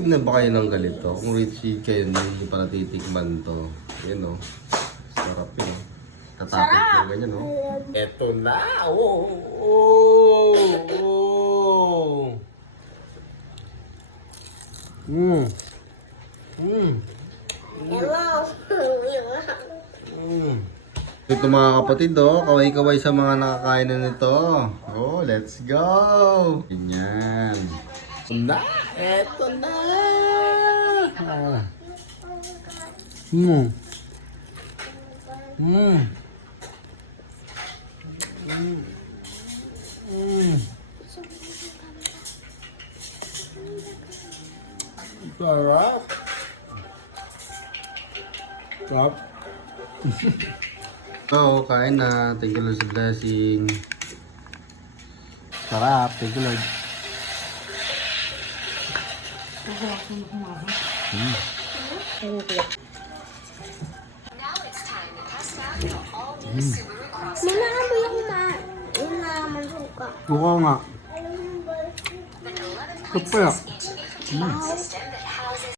Na ba kayo ng ganito? Kung Richie kayo, hindi pa natitikman to. Yan o. Sarap yun. Tatapit na ganyan o. Eto na! Oh! Oh! Oh! Mm. Mm. Mm. Ito mga kapatid oh, kaway-kaway sa mga nakakain na nito. Oh, let's go! Ganyan. Na! Eto na! Mm. Mm. Mm. Mm. Sarap! Sarap! So, kain na. Thank you Lord sa blessing. Sarap. Thank you Lord. Mana ano yung naman suka? Buka nga. Kapaya.